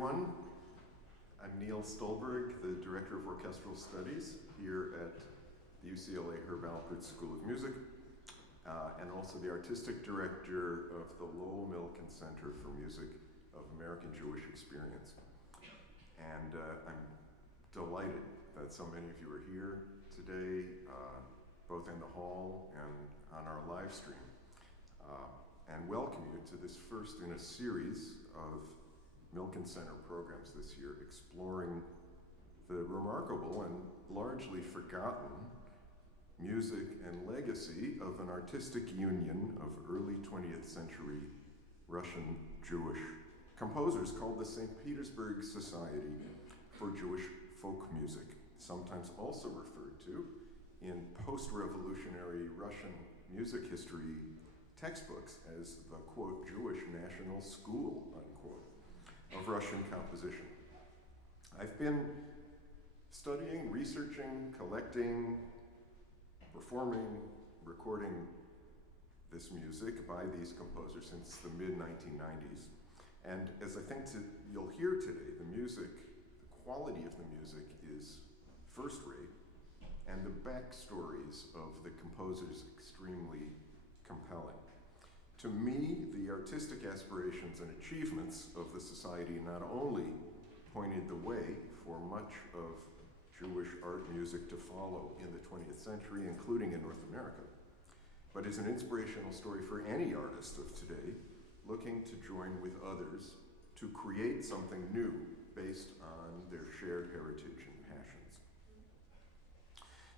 everyone. I'm Neal Stulberg, the Director of Orchestral Studies here at the UCLA Herb Alpert School of Music, and also the Artistic Director of the Lowell Milken Center for Music of American Jewish Experience. And I'm delighted that so many of you are here today, both in the hall and on our live stream, and welcome you to this first in a series of Milken Center programs this year, exploring the remarkable and largely forgotten music and legacy of an artistic union of early 20th century Russian Jewish composers called the St. Petersburg Society for Jewish Folk Music, sometimes also referred to in post-revolutionary Russian music history textbooks as the, quote, Jewish National School, unquote, of Russian composition. I've been studying, researching, collecting, performing, recording this music by these composers since the mid-1990s. And as I think you'll hear today, the music, the quality of the music is first-rate, and the backstories of the composers extremely compelling. To me, the artistic aspirations and achievements of the Society not only pointed the way for much of Jewish art music to follow in the 20th century, including in North America, but is an inspirational story for any artist of today looking to join with others to create something new based on their shared heritage and passions.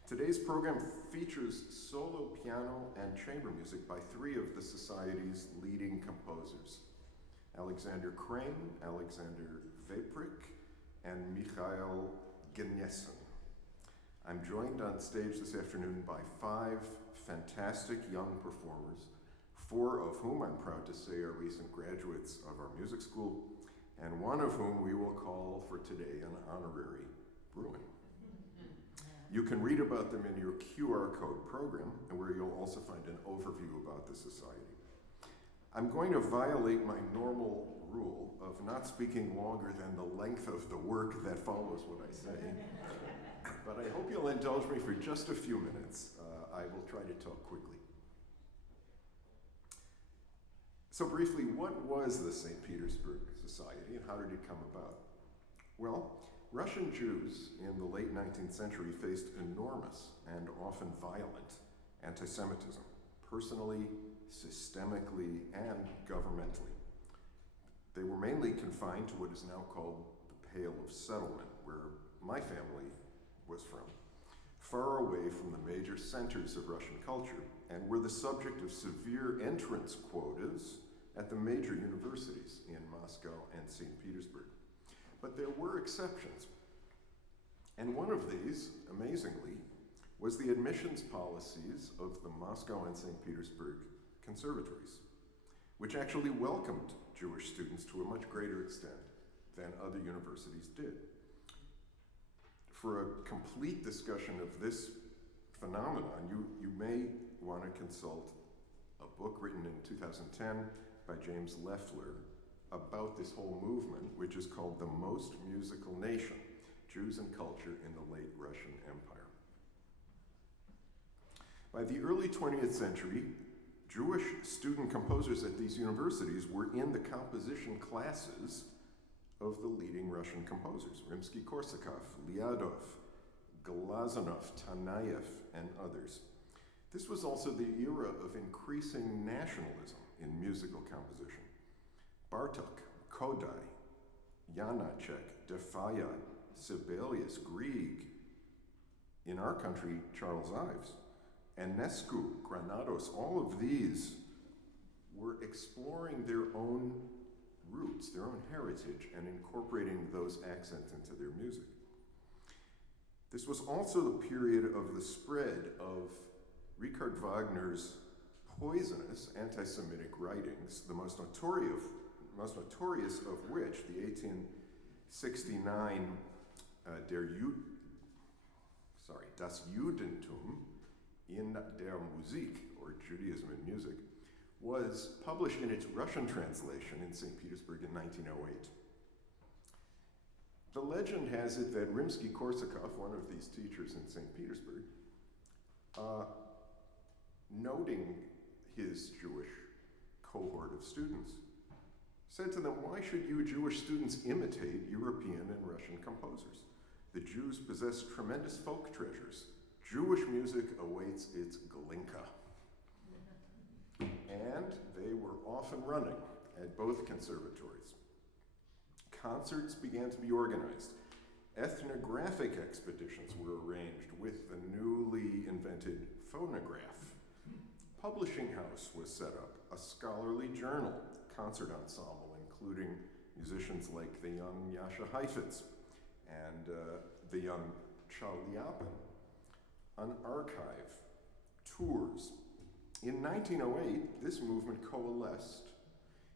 Today's program features solo piano and chamber music by three of the Society's leading composers: Alexander Krein, Alexander Veprik, and Mikhail Gnessin. I'm joined on stage this afternoon by five fantastic young performers, four of whom I'm proud to say are recent graduates of our music school, and one of whom we will call for today an honorary Bruin. You can read about them in your QR code program, where you'll also find an overview about the Society. I'm going to violate my normal rule of not speaking longer than the length of the work that follows what I say, but I hope you'll indulge me for just a few minutes. I will try to talk quickly. So briefly, what was the St. Petersburg Society and how did it come about? Well, Russian Jews in the late 19th century faced enormous and often violent anti-Semitism, personally, systemically, and governmentally. They were mainly confined to what is now called the Pale of Settlement, where my family was from, far away from the major centers of Russian culture, and were the subject of severe entrance quotas at the major universities in Moscow and St. Petersburg. But there were exceptions. And one of these, amazingly, was the admissions policies of the Moscow and St. Petersburg conservatories, which actually welcomed Jewish students to a much greater extent than other universities did. For a complete discussion of this phenomenon, you may want to consult a book written in 2010 by James Leffler about this whole movement, which is called The Most Musical Nation: Jews and Culture in the Late Russian Empire. By the early 20th century, Jewish student composers at these universities were in the composition classes of the leading Russian composers: Rimsky-Korsakov, Lyadov, Glazunov, Tanayev, and others. This was also the era of increasing nationalism in musical composition. Bartok, Kodai, Janacek, Defaya, Sibelius, Grieg, in our country, Charles Ives, Enescu, Granados, all of these were exploring their own roots, their own heritage, and incorporating those accents into their music. This was also the period of the spread of Richard Wagner's poisonous anti-Semitic writings, the most notorious of which, the 1869 Das Judentum in der Musik, or Judaism in Music, was published in its Russian translation in St. Petersburg in 1908. legend has it that Rimsky-Korsakov, one of these teachers in St. Petersburg, noting his Jewish cohort of students, said to them, "Why should you Jewish students imitate European and Russian composers? The Jews possess tremendous folk treasures. Jewish music awaits its Glinka." And they were off and running at both conservatories. Concerts began to be organized. Ethnographic expeditions were arranged with the newly invented phonograph. Publishing house was set up, a scholarly journal, concert ensemble, including musicians like the young Yasha Heifetz and the young Chalyapin, an archive, tours. In 1908, this movement coalesced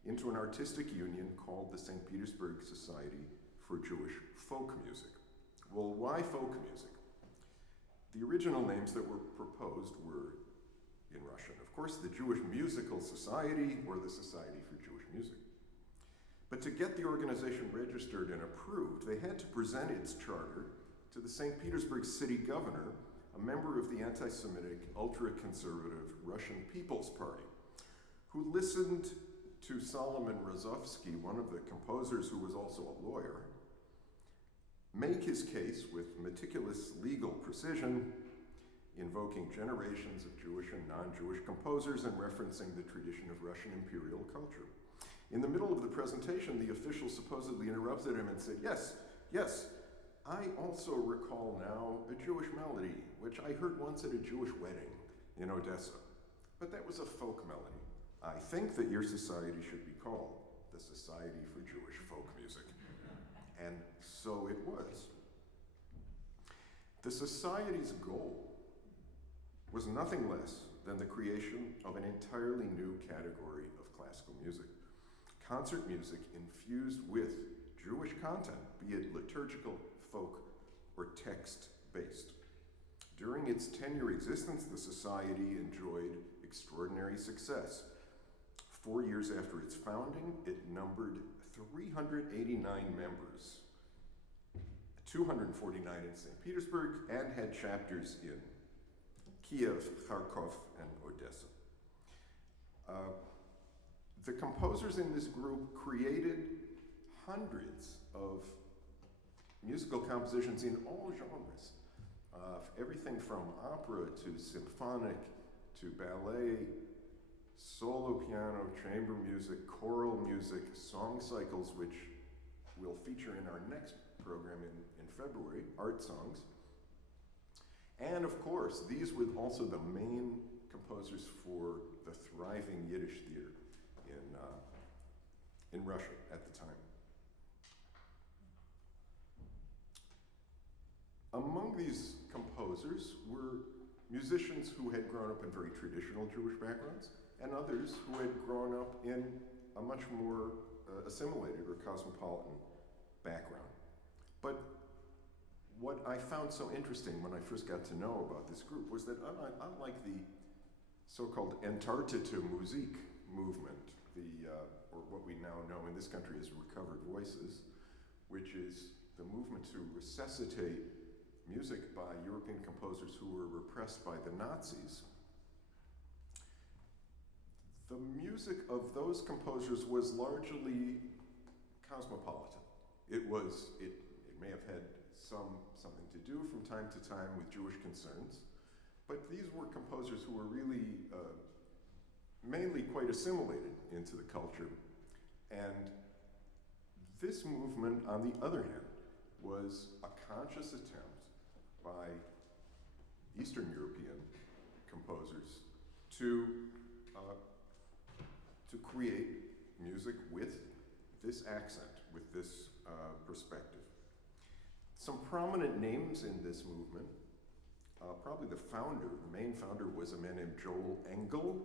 into an artistic union called the St. Petersburg Society for Jewish Folk Music. Well, why folk music? The original names that were proposed were in Russian, of course, the Jewish Musical Society or the Society for Jewish Music. But to get the organization registered and approved, they had to present its charter to the St. Petersburg city governor, a member of the anti-Semitic, ultra-conservative Russian People's Party, who listened to Solomon Rozovsky, one of the composers who was also a lawyer, make his case with meticulous legal precision, invoking generations of Jewish and non-Jewish composers and referencing the tradition of Russian imperial culture. In the middle of the presentation, the official supposedly interrupted him and said, yes, I also recall now a Jewish melody, which I heard once at a Jewish wedding in Odessa. But that was a folk melody. I think that your society should be called the Society for Jewish Folk Music. And so it was. The Society's goal was nothing less than the creation of an entirely new category of classical music. Concert music infused with Jewish content, be it liturgical, folk, or text-based. During its 10-year existence, the Society enjoyed extraordinary success. 4 years after its founding, it numbered 389 members, 249 in St. Petersburg, and had chapters in Kiev, Kharkov, and Odessa. The composers in this group created hundreds of musical compositions in all genres, everything from opera to symphonic to ballet, solo piano, chamber music, choral music, song cycles, which we'll feature in our next program in February, art songs. And of course, these were also the main composers for the thriving Yiddish theater in Russia at the time. Among these composers were musicians who had grown up in very traditional Jewish backgrounds, and others who had grown up in a much more assimilated or cosmopolitan background. But what I found so interesting when I first got to know about this group was that unlike the so-called Entartete Musik movement, or what we now know in this country as Recovered Voices, which is the movement to resuscitate music by European composers who were repressed by the Nazis, the music of those composers was largely cosmopolitan. It may have had something to do from time to time with Jewish concerns, but these were composers who were really mainly quite assimilated into the culture. And this movement, on the other hand, was a conscious attempt by Eastern European composers to create music with this accent, with this perspective. Some prominent names in this movement, probably the main founder was a man named Joel Engel,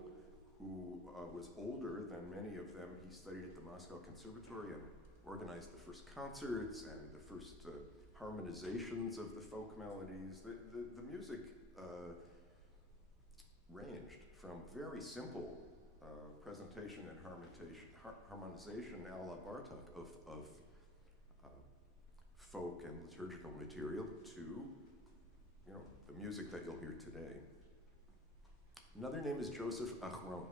who was older than many of them. He studied at the Moscow Conservatory and organized the first concerts and the first harmonizations of the folk melodies. The music ranged from very simple presentation and harmonization a la Bartok of folk liturgical material to, you know, the music that you'll hear today. Another name is Joseph Achron.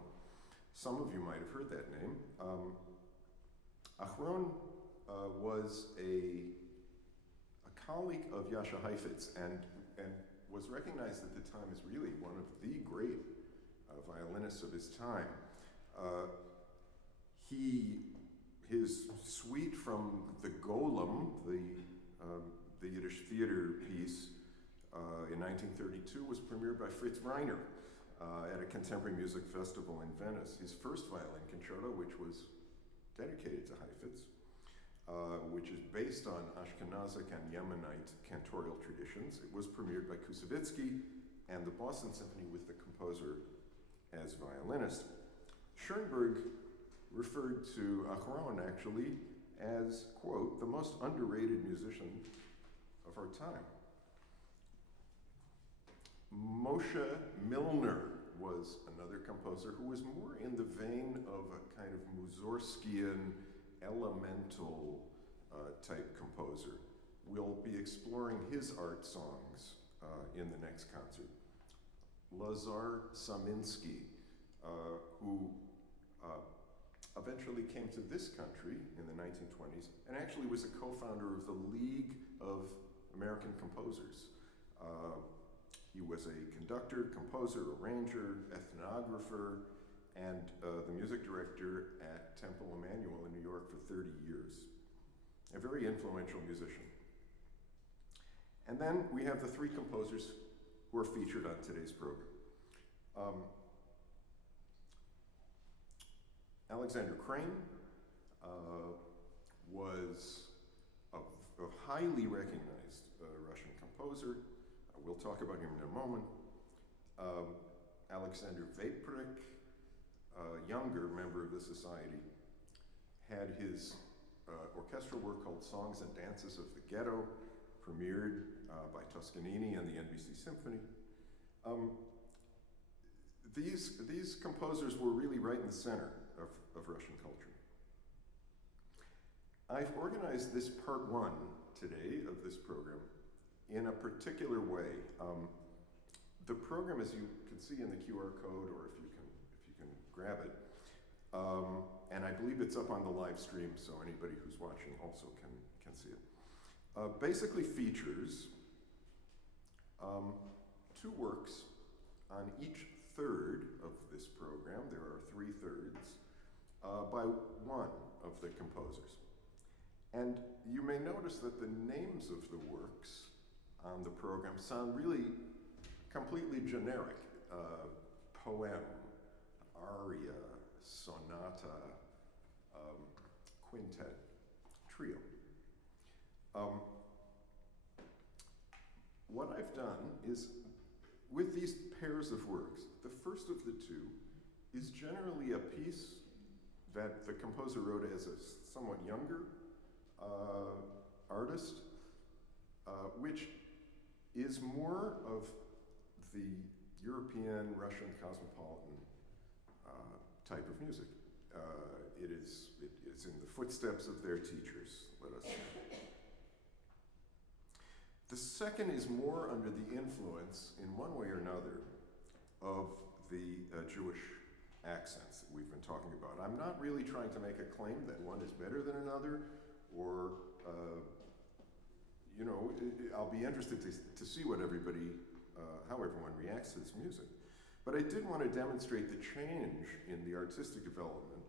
Some of you might have heard that name. Achron was a colleague of Jascha Heifetz and was recognized at the time as really one of the great violinists of his time. His suite from the Golem, the Yiddish theater piece in 1932 was premiered by Fritz Reiner at a contemporary music festival in Venice. His first violin concerto, which was dedicated to Heifetz, which is based on Ashkenazic and Yemenite cantorial traditions. It was premiered by Kusevitsky and the Boston Symphony with the composer as violinist. Schoenberg referred to Achron actually as, quote, the most underrated musician of our time. Moshe Milner was another composer who was more in the vein of a kind of Mussorgskian, elemental type composer. We'll be exploring his art songs in the next concert. Lazar Saminsky, who eventually came to this country in the 1920s and actually was a co-founder of the League of American Composers. He was a conductor, composer, arranger, ethnographer, and the music director at Temple Emmanuel in New York for 30 years. A very influential musician. And then we have the three composers who are featured on today's program. Alexander Krein was a highly recognized Russian composer. We'll talk about him in a moment. Alexander Veprik, a younger member of the society, had his orchestral work called Songs and Dances of the Ghetto, premiered by Toscanini and the NBC Symphony. These composers were really right in the center of Russian culture. I've organized this part one today of this program in a particular way. The program, as you can see in the QR code, or if you can grab it, and I believe it's up on the live stream, so anybody who's watching also can see it. Basically features two works on each third of this program. There are 3 thirds by one of the composers. And you may notice that the names of the works on the program sound really completely generic. Poem, aria, sonata, quintet, trio. What I've done is, with these pairs of works, the first of the two is generally a piece that the composer wrote as a somewhat younger artist, which is more of the European, Russian, cosmopolitan type of music. It's in the footsteps of their teachers, let us say. The second is more under the influence, in one way or another, of the Jewish accents that we've been talking about. I'm not really trying to make a claim that one is better than another, or I'll be interested to see what how everyone reacts to this music. But I did want to demonstrate the change in the artistic development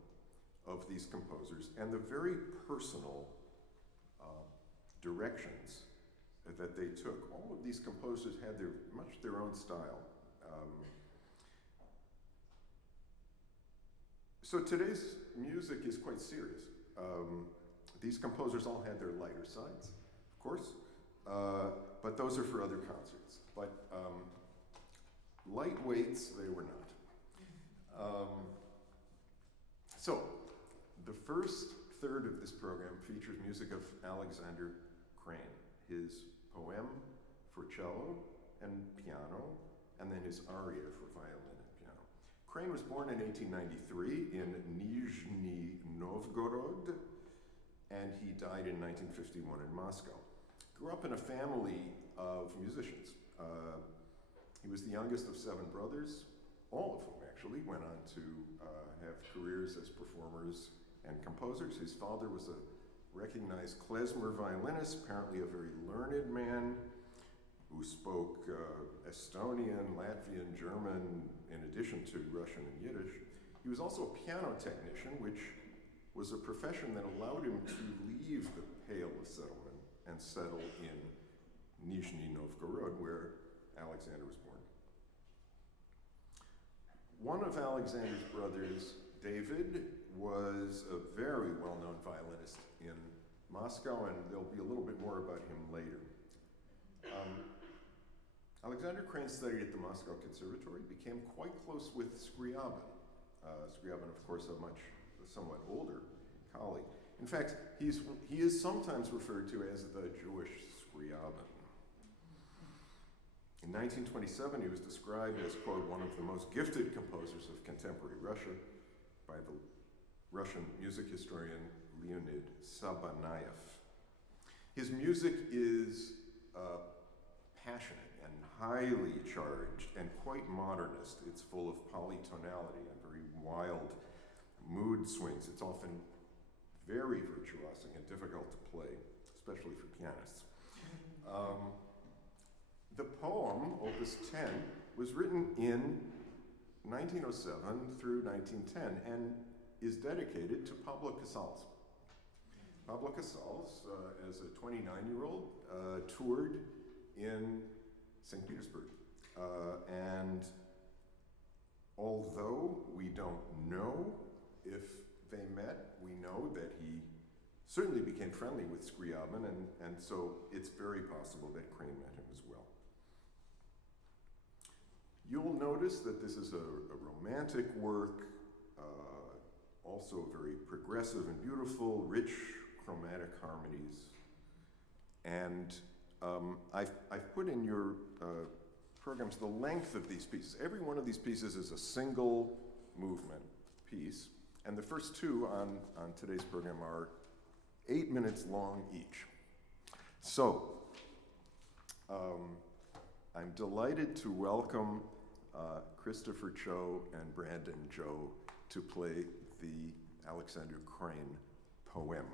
of these composers and the very personal directions that they took. All of these composers had much their own style. So today's music is quite serious. These composers all had their lighter sides, of course, but those are for other concerts. But lightweights, they were not. So the first third of this program features music of Alexander Krein, his poem for cello and piano, and then his aria for violin and piano. Krein was born in 1893 in Nizhny Novgorod, and he died in 1951 in Moscow. grew up in a family of musicians. He was the youngest of 7 brothers, all of whom actually went on to have careers as performers and composers. His father was a recognized klezmer violinist, apparently a very learned man who spoke Estonian, Latvian, German, in addition to Russian and Yiddish. He was also a piano technician, which was a profession that allowed him to leave the Pale of Settlement and settle in Nizhny Novgorod, where Alexander was born. One of Alexander's brothers, David, was a very well-known violinist in Moscow, and there'll be a little bit more about him later. Alexander Krein studied at the Moscow Conservatory, became quite close with Scriabin. Scriabin, of course, a somewhat older colleague. In fact, he is sometimes referred to as the Jewish Scriabin. In 1927, he was described as, quote, one of the most gifted composers of contemporary Russia by the Russian music historian Leonid Sabanayev. His music is passionate and highly charged and quite modernist. It's full of polytonality and very wild mood swings. It's often very virtuosic and difficult to play, especially for pianists. The poem, Opus 10, was written in 1907 through 1910 and is dedicated to Pablo Casals. Pablo Casals, as a 29-year-old, toured in St. Petersburg. And although we don't know if they met, we know that he certainly became friendly with Scriabin, and so it's very possible that Krein met him as well. You'll notice that this is a romantic work, also very progressive and beautiful, rich chromatic harmonies. And I've put in your programs the length of these pieces. Every one of these pieces is a single movement piece, and the first 2 on today's program are 8 minutes long each. So, I'm delighted to welcome Christopher Cho and Brandon Joe to play the Alexander Krein Poème.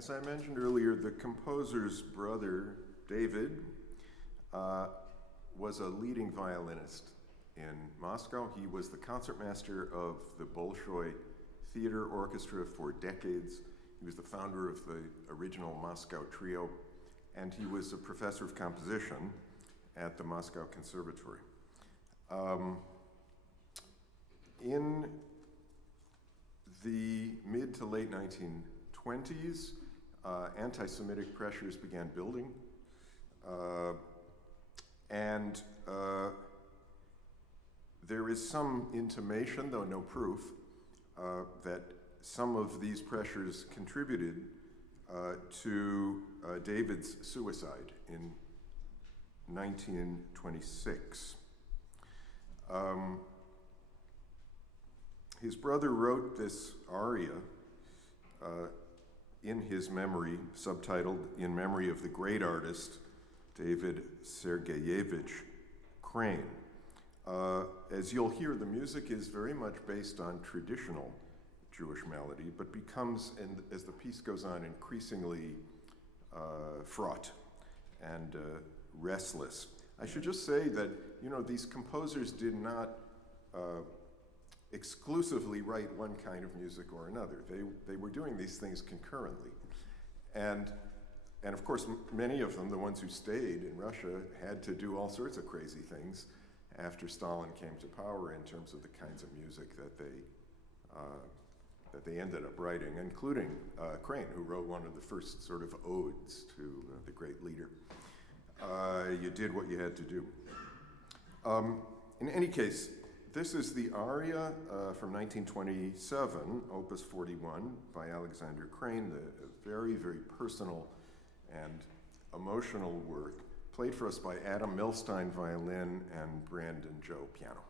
As I mentioned earlier, the composer's brother, David, was a leading violinist in Moscow. He was the concertmaster of the Bolshoi Theater Orchestra for decades. He was the founder of the original Moscow Trio, and he was a professor of composition at the Moscow Conservatory. In the mid to late 1920s, anti-Semitic pressures began building, and there is some intimation, though no proof, that some of these pressures contributed to David's suicide in 1926. His brother wrote this aria in his memory, subtitled "In Memory of the Great Artist, David Sergeyevich Krein." As you'll hear, the music is very much based on traditional Jewish melody, but becomes, as the piece goes on, increasingly fraught and restless. I should just say that, these composers did not exclusively write one kind of music or another. They were doing these things concurrently. And of course, many of them, the ones who stayed in Russia, had to do all sorts of crazy things after Stalin came to power in terms of the kinds of music that they ended up writing, including Krein, who wrote one of the first sort of odes to the great leader. You did what you had to do. In any case, this is the aria from 1927, Opus 41, by Alexander Krein, a very, very personal and emotional work, played for us by Adam Milstein, violin, and Brandon Joe, piano.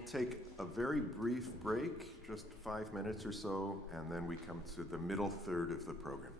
We'll take a very brief break, just 5 minutes or so, and then we come to the middle third of the program.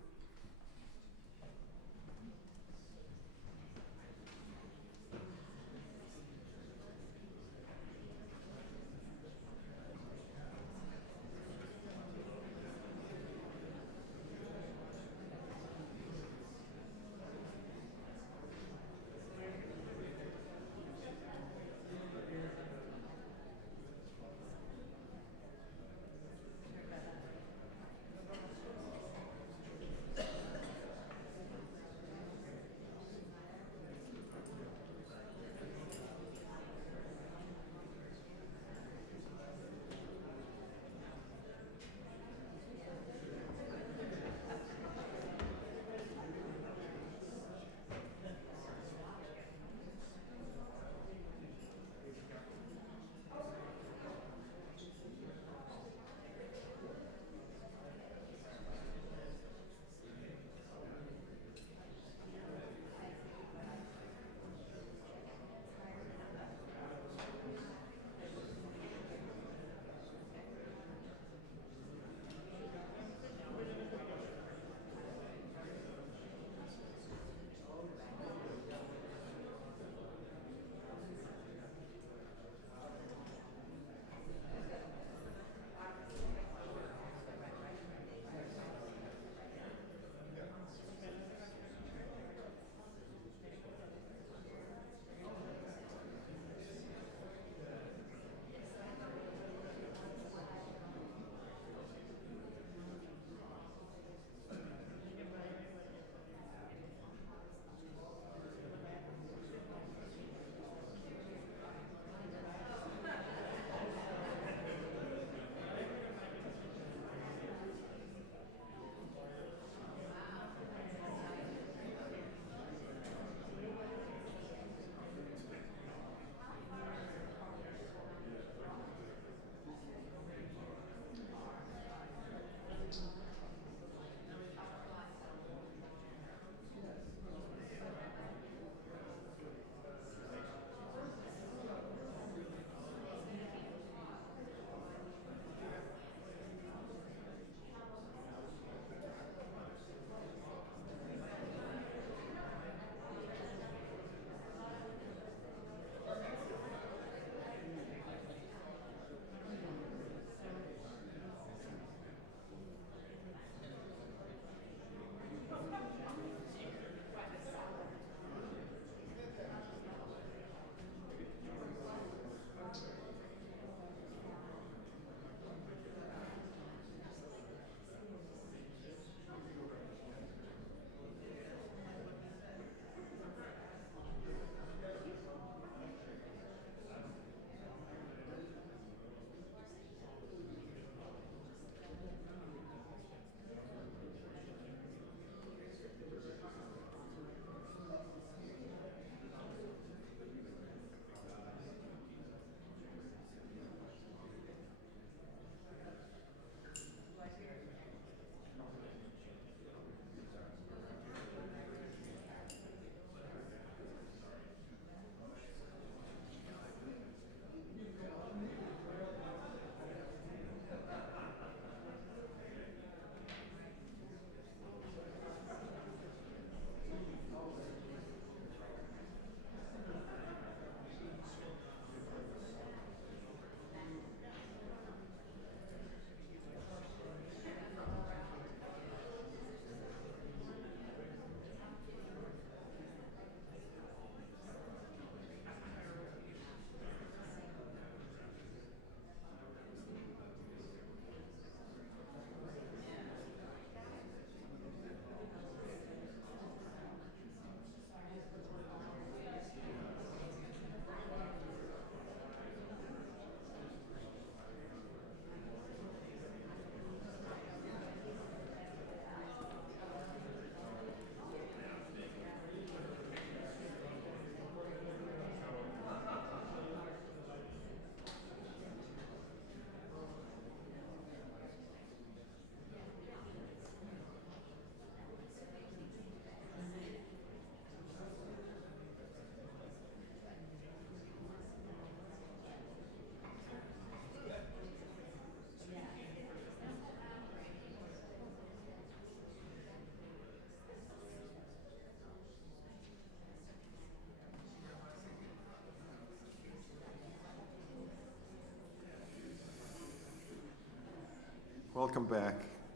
Welcome back,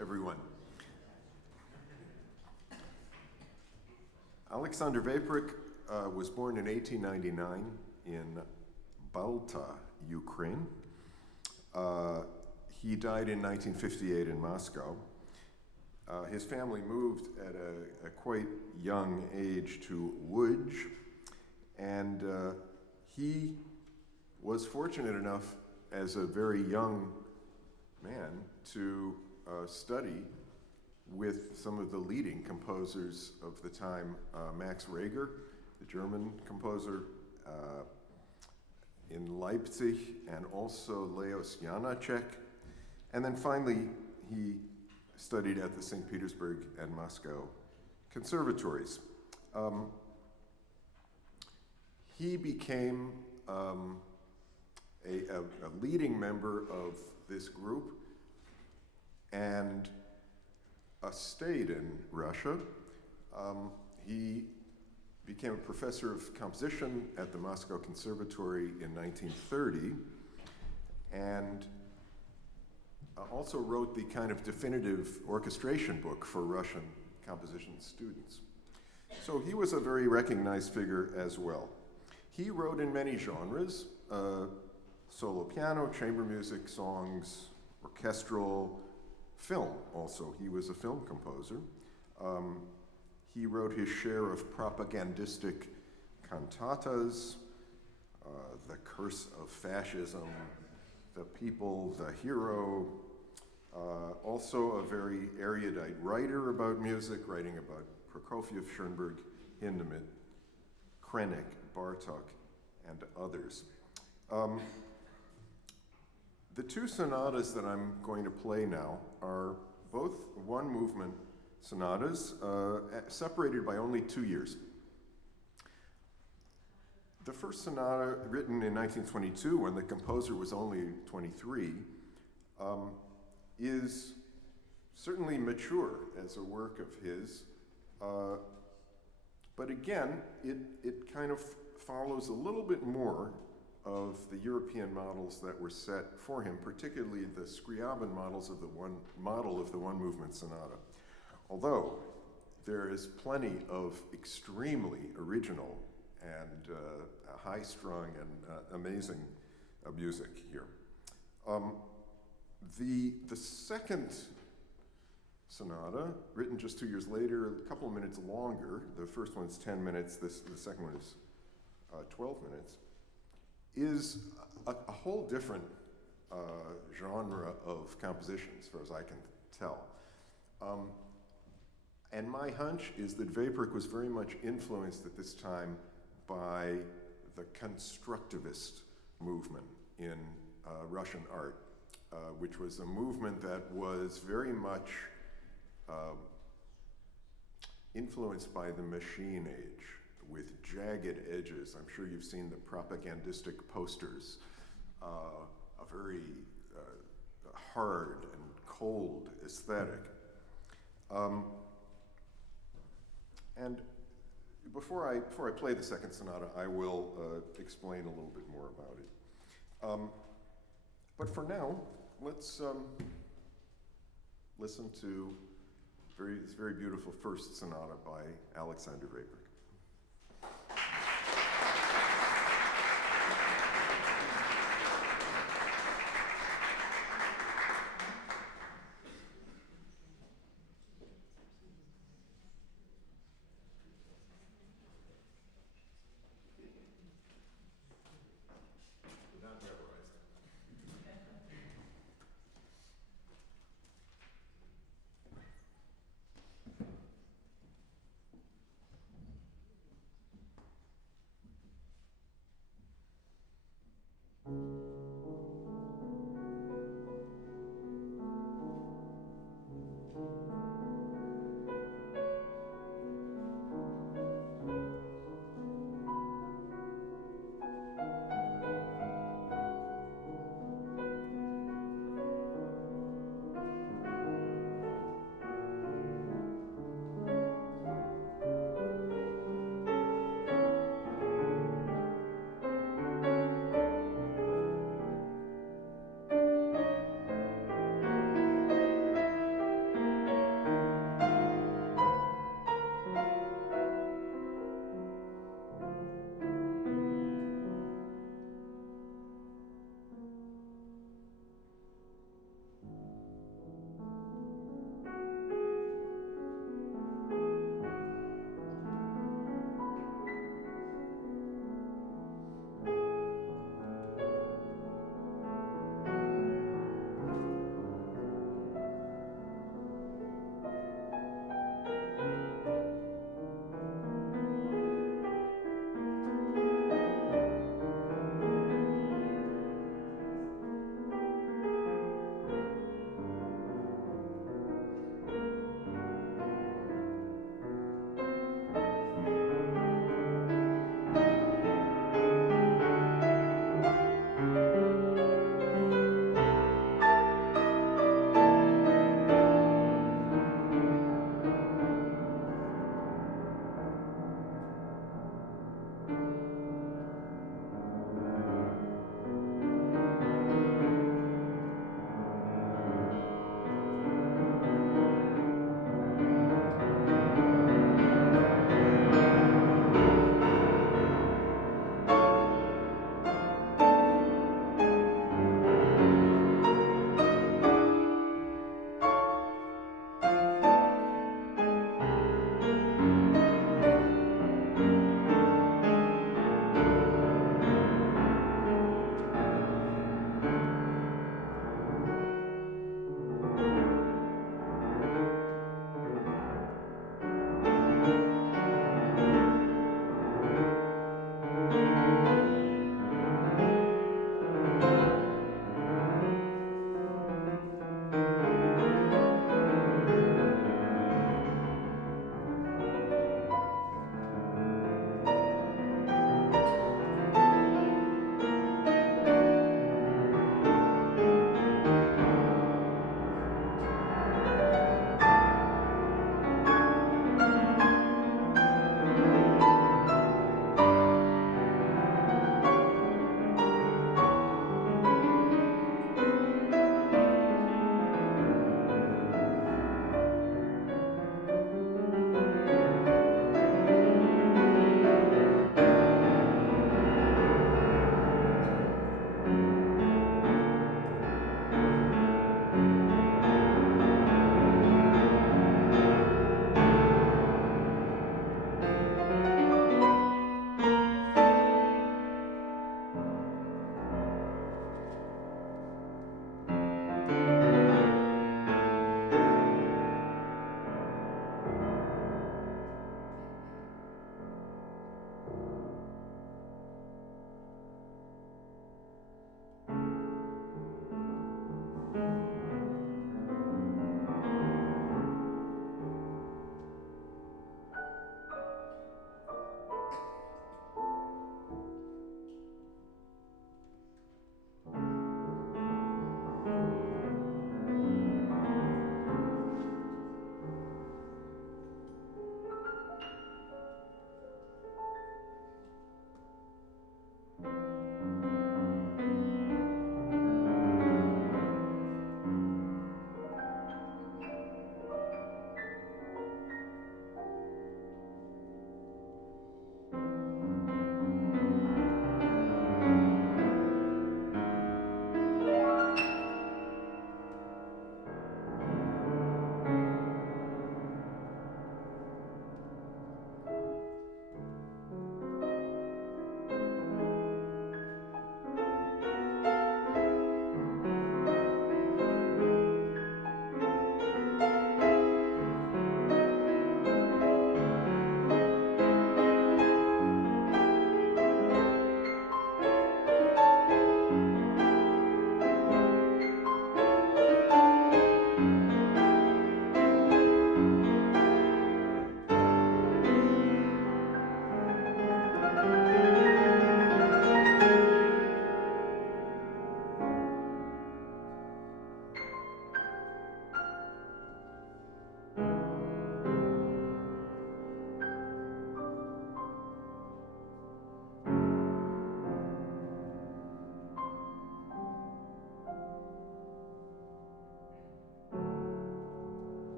everyone. Alexander Veprik was born in 1899 in Balta, Ukraine. He died in 1958 in Moscow. His family moved at a quite young age to Łódź, and he was fortunate enough as a very young man to study with some of the leading composers of the time, Max Reger, the German composer in Leipzig, and also Leos Janáček. And then finally, he studied at the St. Petersburg and Moscow conservatories. He became a leading member of this group and stayed in Russia. He became a professor of composition at the Moscow Conservatory in 1930 and also wrote the kind of definitive orchestration book for Russian composition students. So he was a very recognized figure as well. He wrote in many genres, solo piano, chamber music, songs, orchestral, film also. He was a film composer. He wrote his share of propagandistic cantatas, The Curse of Fascism, The People, The Hero, also a very erudite writer about music, writing about Prokofiev, Schoenberg, Hindemith, Krenek, Bartók, and others. The two sonatas that I'm going to play now are both one-movement sonatas, separated by only 2 years. The first sonata, written in 1922 when the composer was only 23, is certainly mature as a work of his, but again, it kind of follows a little bit more of the European models that were set for him, particularly the Scriabin models of the one-movement sonata. Although there is plenty of extremely original and high-strung and amazing music here. The second sonata, written just 2 years later, a couple of minutes longer, the first one's 10 minutes, the second one is 12 minutes, is a whole different genre of composition, as far as I can tell. And my hunch is that Veprik was very much influenced at this time by the constructivist movement in Russian art, which was a movement that was very much influenced by the machine age, with jagged edges. I'm sure you've seen the propagandistic posters, a very hard and cold aesthetic. And before I play the second sonata, I will explain a little bit more about it. But for now, let's listen to this very beautiful first sonata by Alexander Veprik.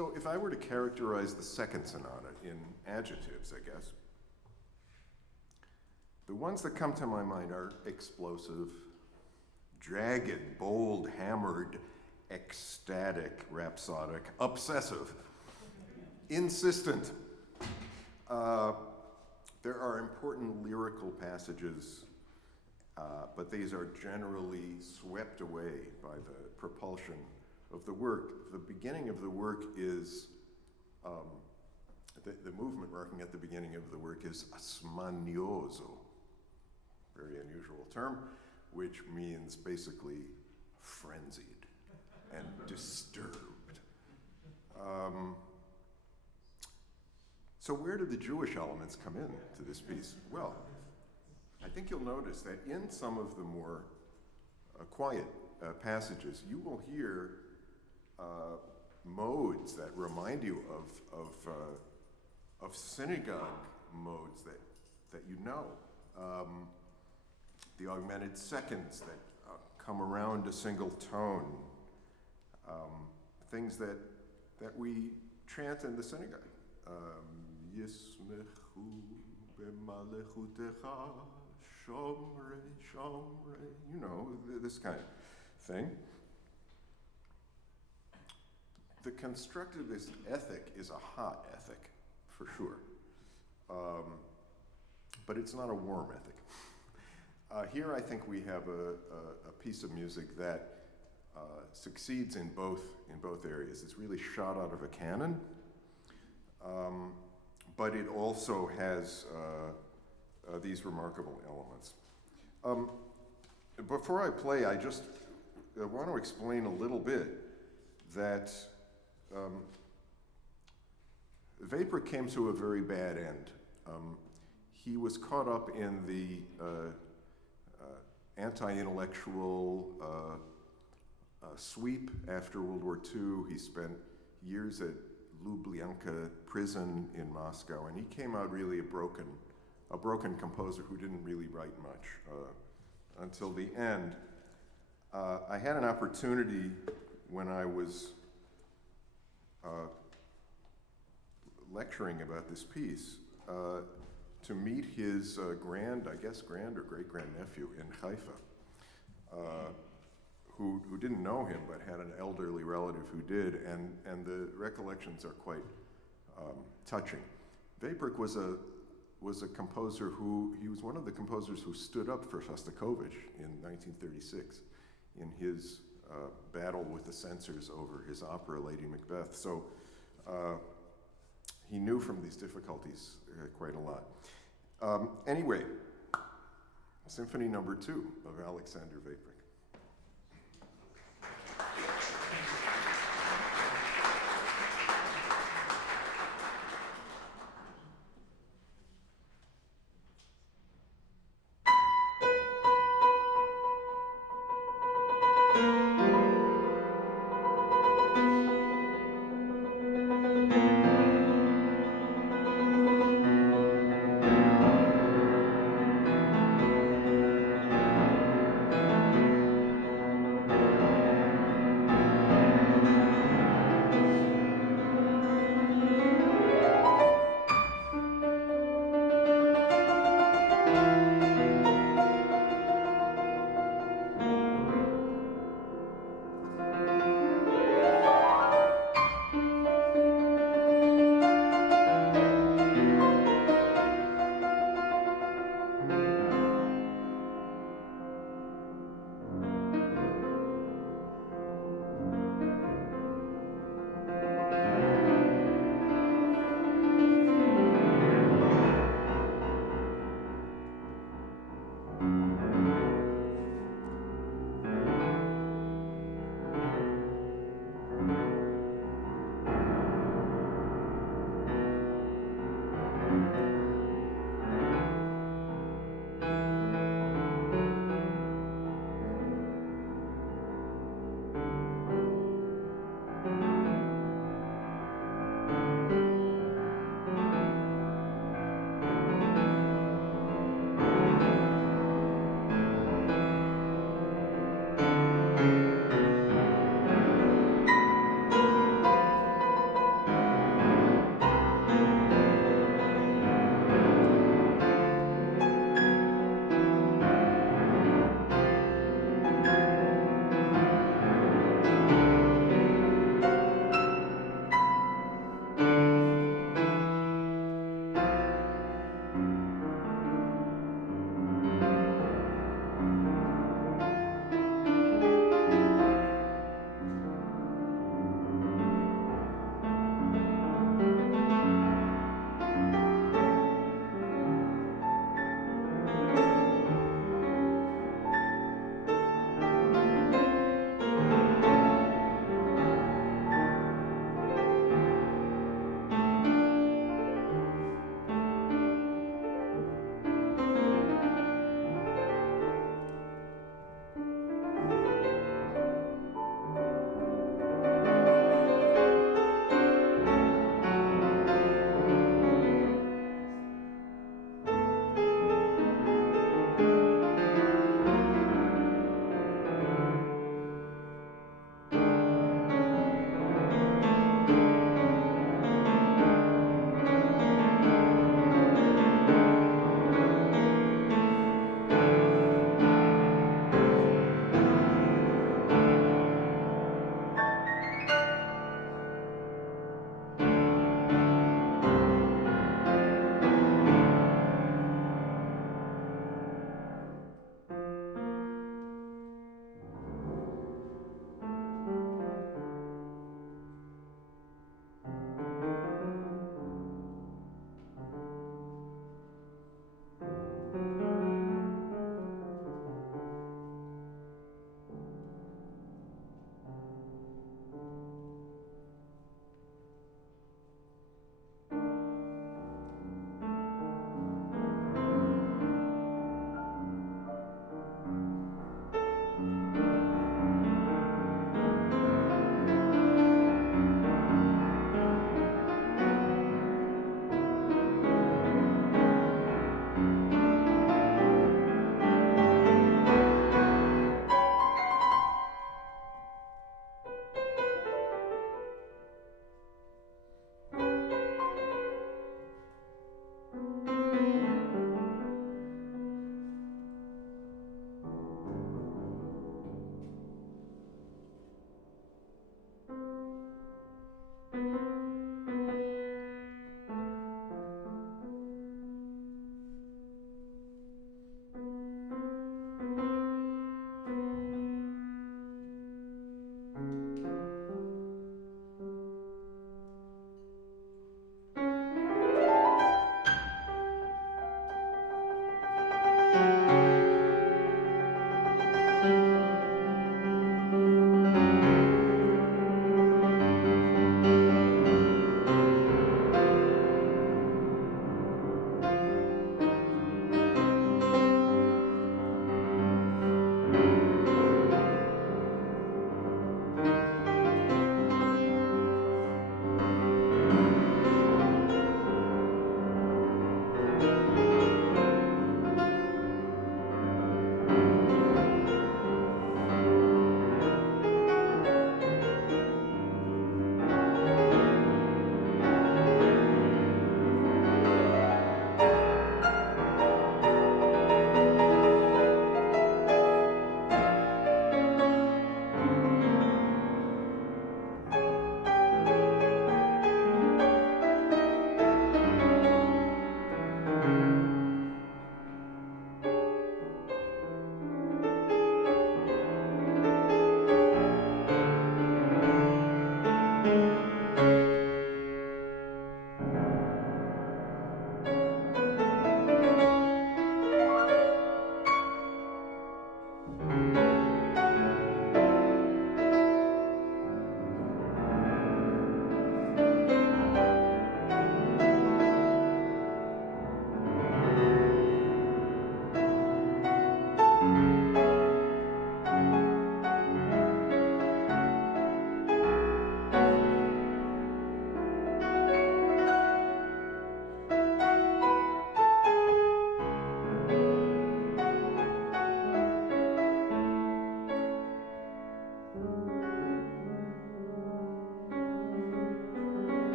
So if I were to characterize the second sonata in adjectives, I guess, the ones that come to my mind are explosive, jagged, bold, hammered, ecstatic, rhapsodic, obsessive, insistent. There are important lyrical passages, but these are generally swept away by the propulsion of the work. The beginning of the work is, the movement marking at the beginning of the work is asmanioso, very unusual term, which means basically frenzied and disturbed. So where do the Jewish elements come in to this piece? Well, I think you'll notice that in some of the more quiet passages, you will hear modes that remind you of synagogue modes that you know. The augmented seconds that come around a single tone, things that we chant in the synagogue. Yismechu b'malechutecha shomre, shomre, you know, this kind of thing. The constructivist ethic is a hot ethic, for sure. But it's not a warm ethic. Here I think we have a piece of music that succeeds in both areas. It's really shot out of a cannon, but it also has these remarkable elements. Before I play, I just want to explain a little bit that Veprik came to a very bad end. He was caught up in the anti-intellectual sweep after World War II. He spent years at Lubyanka prison in Moscow, and he came out really a broken composer who didn't really write much until the end. I had an opportunity when I was lecturing about this piece to meet his grand or great-grandnephew in Haifa, who didn't know him but had an elderly relative who did, and the recollections are quite touching. Veprik was a composer he was one of the composers who stood up for Shostakovich in 1936 in his battle with the censors over his opera Lady Macbeth. So he knew from these difficulties quite a lot. Anyway, Symphony No. 2 of Alexander Veprik.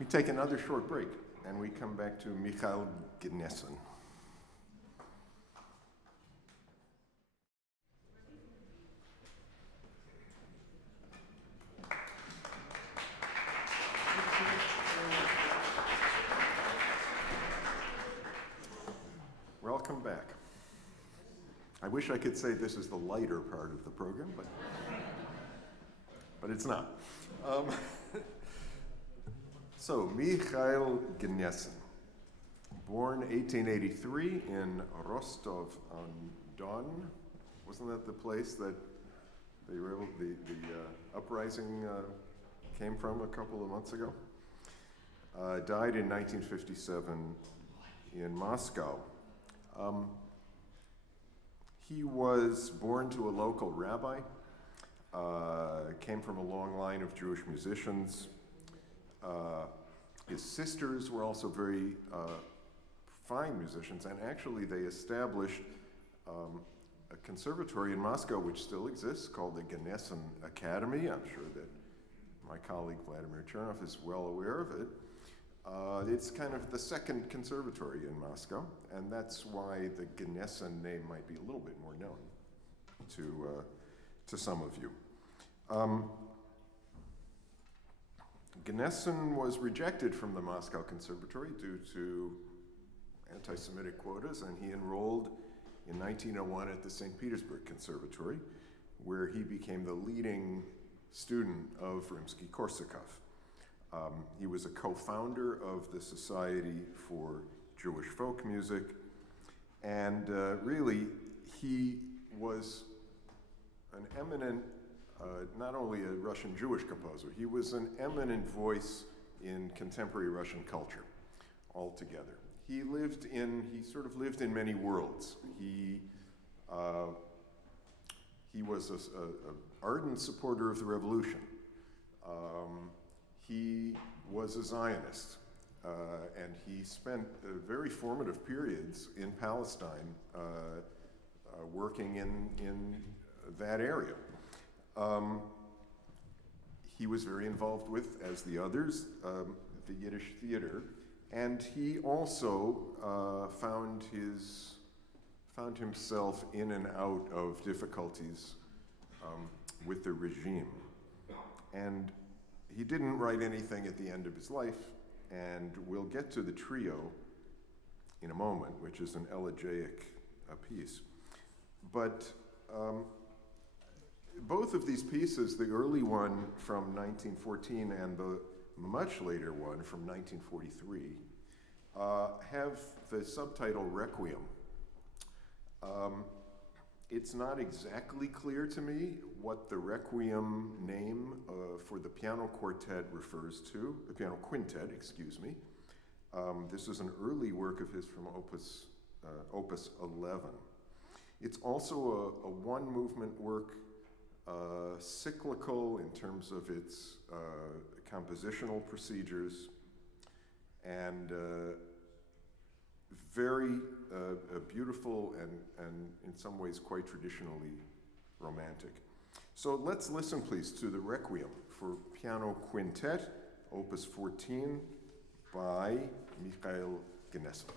We take another short break, and we come back to Mikhail Gnessin. Welcome back. I wish I could say this is the lighter part of the program, but it's not. So, Mikhail Gnessin, born 1883 in Rostov-on-Don. Wasn't that the place that the uprising came from a couple of months ago? Died in 1957 in Moscow. He was born to a local rabbi, came from a long line of Jewish musicians. His sisters were also very fine musicians, and actually they established a conservatory in Moscow which still exists called the Gnessin Academy. I'm sure that my colleague Vladimir Chernov is well aware of it. It's kind of the second conservatory in Moscow, and that's why the Gnessin name might be a little bit more known to some of you. Gnessin was rejected from the Moscow Conservatory due to anti-Semitic quotas, and he enrolled in 1901 at the St. Petersburg Conservatory, where he became the leading student of Rimsky-Korsakov. He was a co-founder of the Society for Jewish Folk Music, and really he was an eminent, not only a Russian Jewish composer, he was an eminent voice in contemporary Russian culture altogether. He sort of lived in many worlds. He was an ardent supporter of the revolution. He was a Zionist, and he spent very formative periods in Palestine working in that area. He was very involved with, as the others, the Yiddish theater, and he also found himself in and out of difficulties with the regime. And he didn't write anything at the end of his life, and we'll get to the trio in a moment, which is an elegiac piece. But both of these pieces, the early one from 1914 and the much later one from 1943, have the subtitle Requiem. It's not exactly clear to me what the Requiem name for the piano quartet refers to, the piano quintet, excuse me. This is an early work of his from Opus 11. It's also a one-movement work, cyclical in terms of its compositional procedures, and very beautiful and in some ways quite traditionally romantic. So let's listen, please, to the Requiem for piano quintet, Opus 14, by Mikhail Gnessin.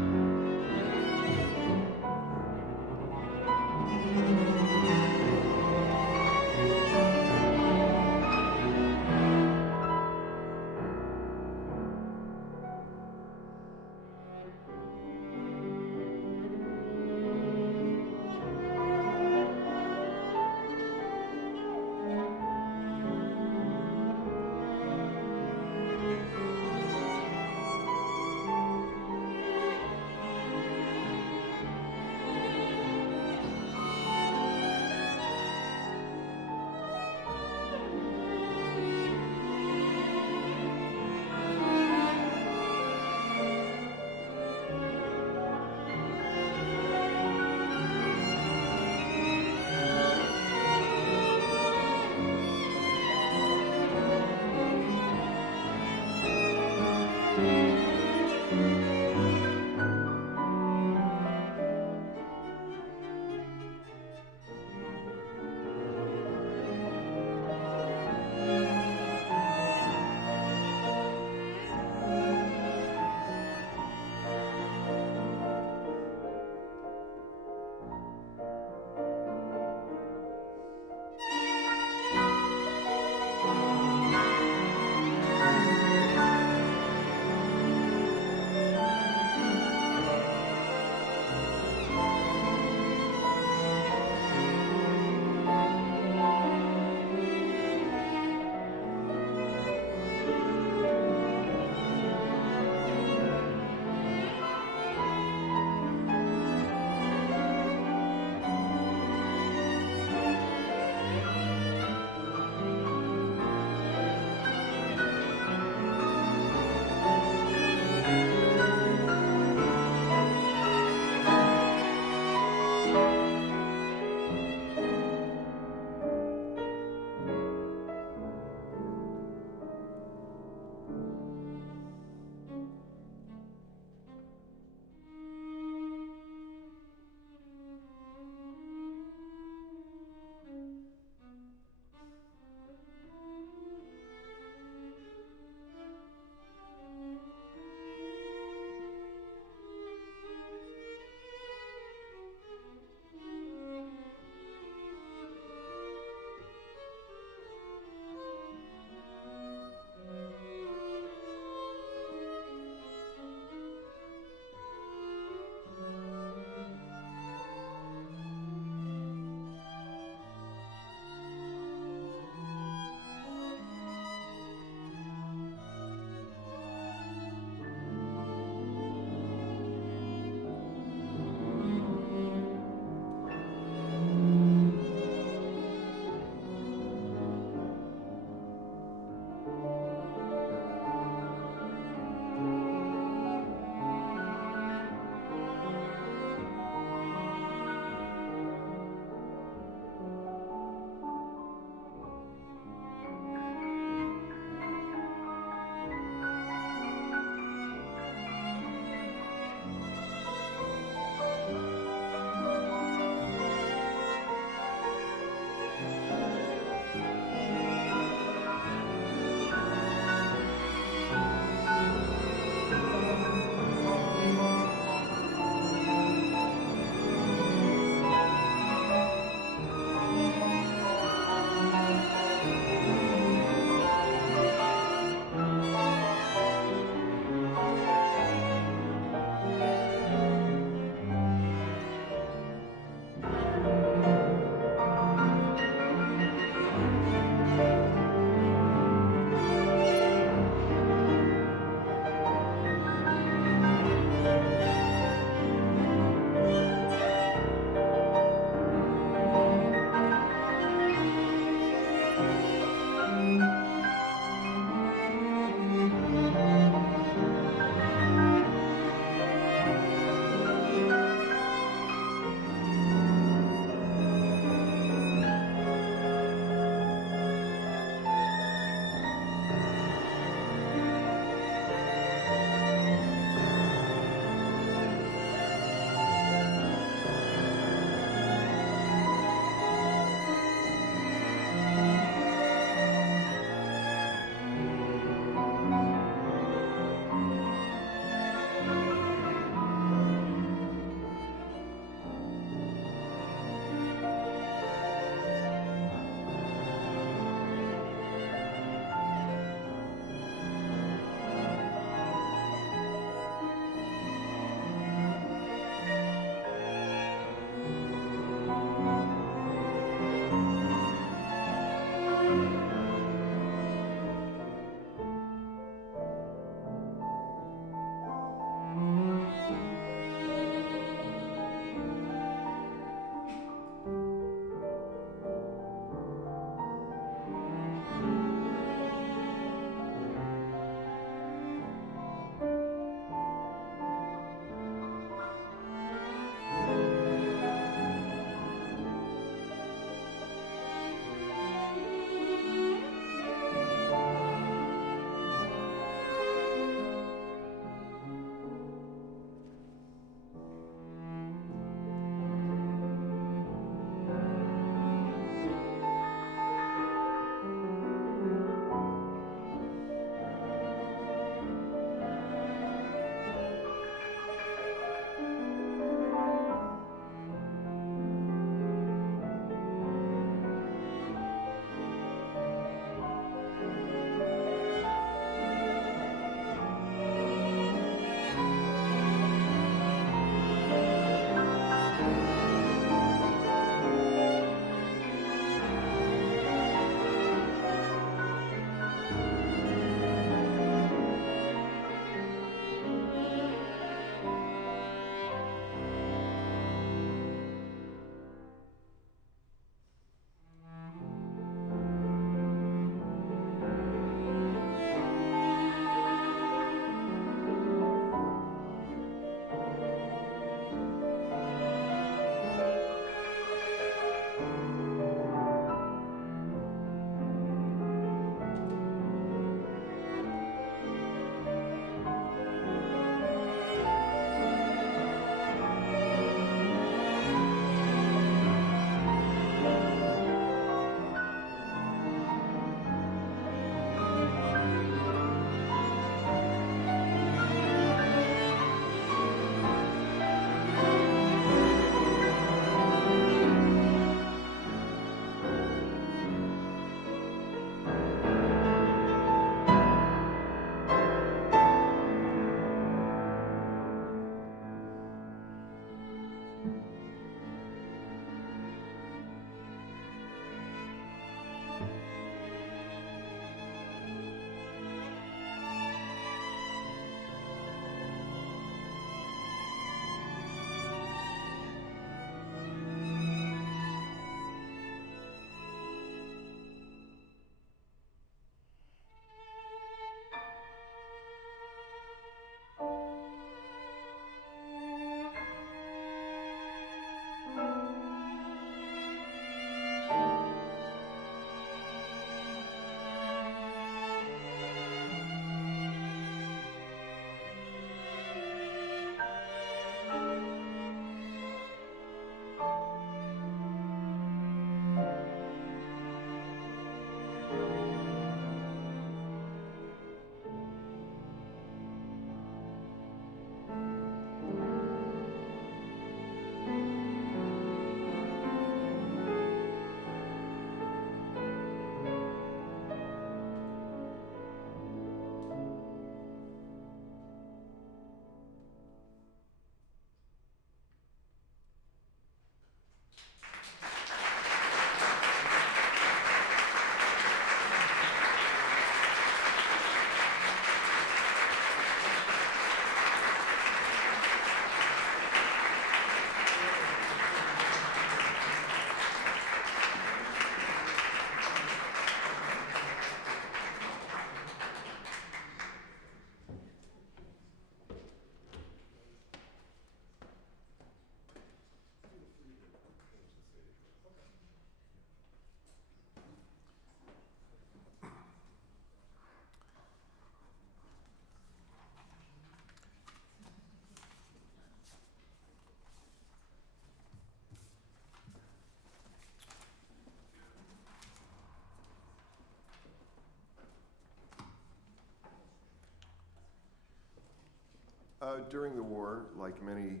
during the war, like many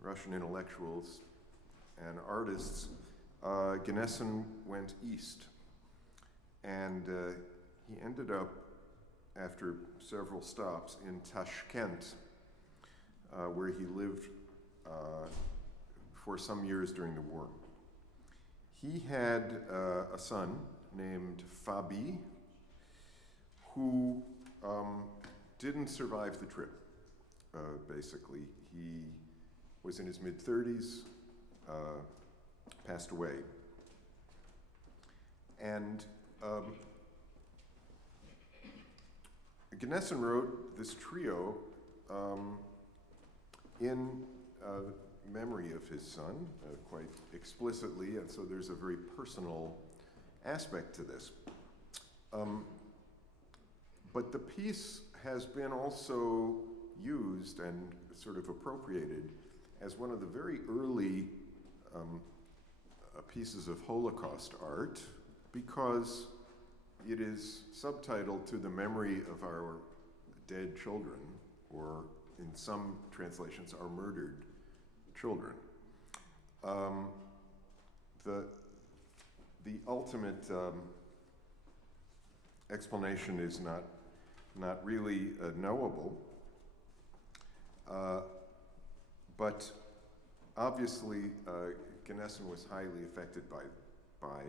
Russian intellectuals and artists, Gnessin went east. And he ended up, after several stops, in Tashkent, where he lived for some years during the war. He had a son named Fabi, who didn't survive the trip, basically. He was in his mid-30s, passed away. And Gnessin wrote this trio in memory of his son, quite explicitly, and so there's a very personal aspect to this. But the piece has been also used and sort of appropriated as one of the very early pieces of Holocaust art, because it is subtitled "To the Memory of Our Dead Children," or in some translations, "Our Murdered Children." The ultimate explanation is not really knowable, but obviously Gnessin was highly affected by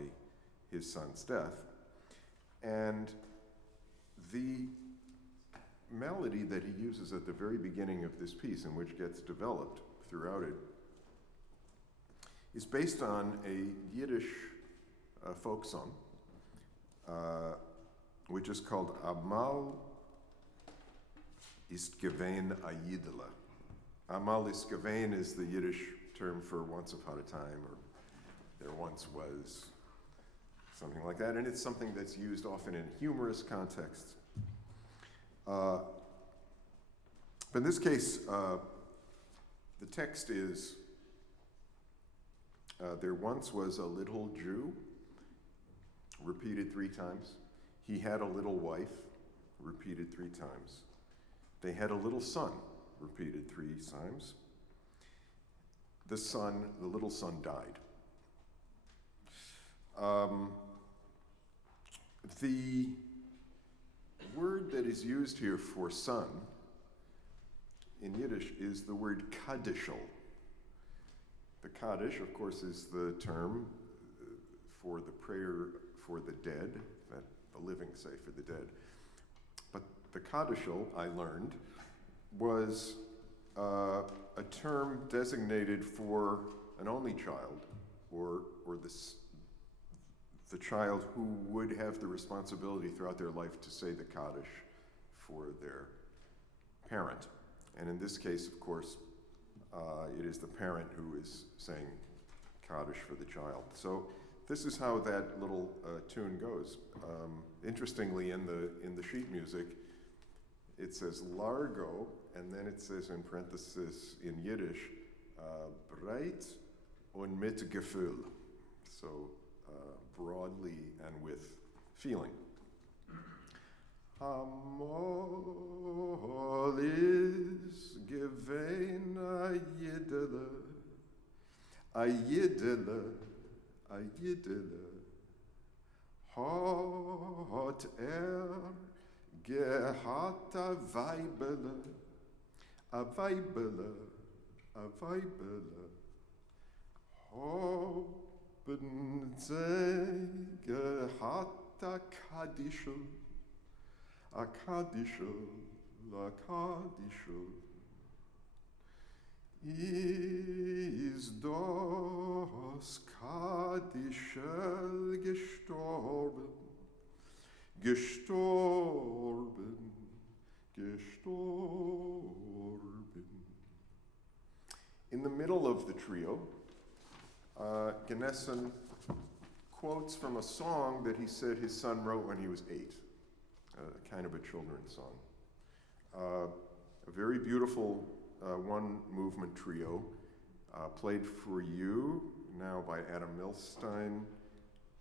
his son's death, and the melody that he uses at the very beginning of this piece, and which gets developed throughout it, is based on a Yiddish folk song, which is called Amal ist gewein a Yidele. Amal ist gewein is the Yiddish term for once upon a time, or there once was, something like that, and it's something that's used often in humorous contexts. But in this case, the text is, there once was a little Jew, repeated 3 times. He had a little wife, repeated 3 times. They had a little son, repeated 3 times. The little son died. The word that is used here for son in Yiddish is the word kadishal. The Kaddish, of course, is the term for the prayer for the dead, that the living say for the dead. But the Kaddishal, I learned, was a term designated for an only child, or the child who would have the responsibility throughout their life to say the Kaddish for their parent. And in this case, of course, it is the parent who is saying Kaddish for the child. So this is how that little tune goes. Interestingly, in the sheet music, it says largo, and then it says in parenthesis in Yiddish, breit und mit Gefühl. So broadly and with feeling. Amol is gewein a Yidele, a Yidele, a Yidele, hat gehat a Weibele, a Weibele, a Weibele, haben sie gehat a Kaddishel, a Kaddishel, a Kaddishel. Is das Kaddishel gestorben, gestorben, gestorben. In the middle of the trio, Gnessin quotes from a song that he said his son wrote when he was 8, kind of a children's song. A very beautiful one-movement trio, played for you now by Adam Milstein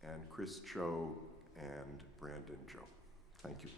and Chris Cho and Brandon Joe. Thank you.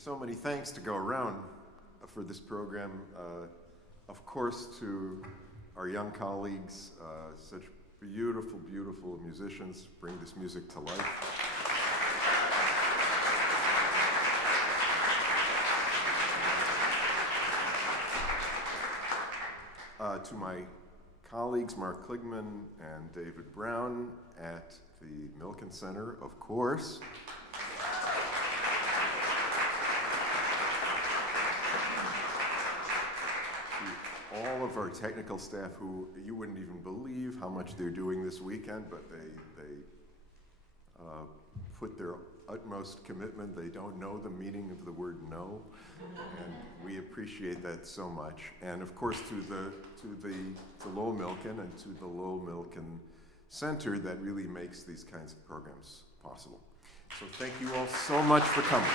there's so many thanks to go around for this program. Of course, to our young colleagues, such beautiful, beautiful musicians bring this music to life. To my colleagues, Mark Kligman and David Brown at the Milken Center, of course. To all of our technical staff who you wouldn't even believe how much they're doing this weekend, but they put their utmost commitment. They don't know the meaning of the word no, and we appreciate that so much. And of course to Lowell Milken and to the Lowell Milken Center that really makes these kinds of programs possible. So thank you all so much for coming.